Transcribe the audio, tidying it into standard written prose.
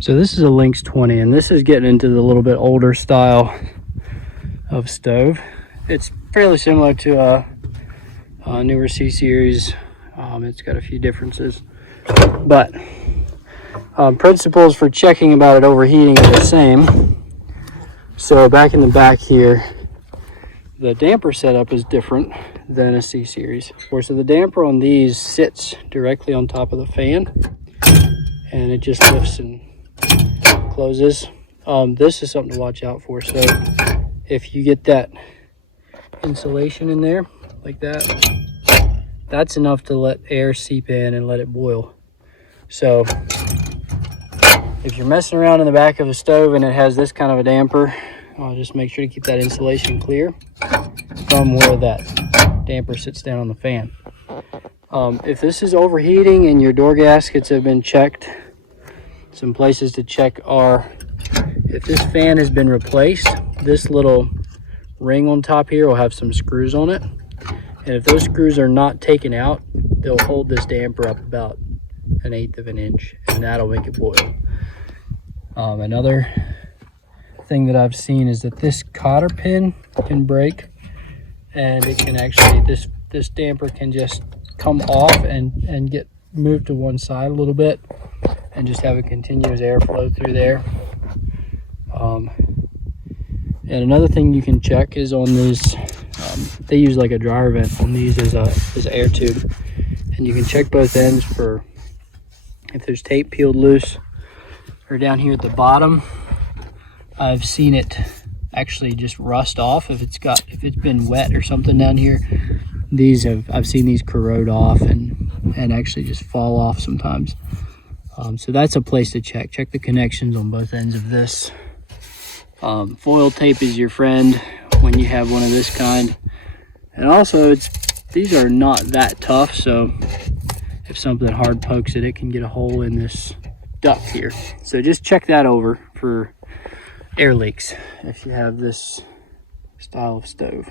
So this is a Lynx 20, and this is getting into the little bit older style of stove. It's fairly similar to a newer C-Series. It's got a few differences, but principles for checking about it overheating are the same. So back in the back here, the damper setup is different than a C-Series. So the damper on these sits directly on top of the fan, and it just lifts and closes. This is something to watch out for. So if you get that insulation in there like that, that's enough to let air seep in and let it boil. So if you're messing around in the back of a stove and it has this kind of a damper, just make sure to keep that insulation clear from where that damper sits down on the fan. If this is overheating and your door gaskets have been checked, some places to check are, if this fan has been replaced, this little ring on top here will have some screws on it. And if those screws are not taken out, they'll hold this damper up about 1/8 of an inch, and that'll make it boil. Another thing that I've seen is that this cotter pin can break, and it can actually, this damper can just come off and get moved to one side a little bit and just have a continuous airflow through there. And another thing you can check is on these, they use like a dryer vent on these as an air tube, and you can check both ends for if there's tape peeled loose. Or down here at the bottom, I've seen it actually just rust off if it's been wet or something down here. I've seen these corrode off and actually just fall off sometimes. So that's a place to check. Check the connections on both ends of this. Foil tape is your friend when you have one of this kind. And also, these are not that tough, so if something hard pokes it, it can get a hole in this duct here. So just check that over for air leaks if you have this style of stove.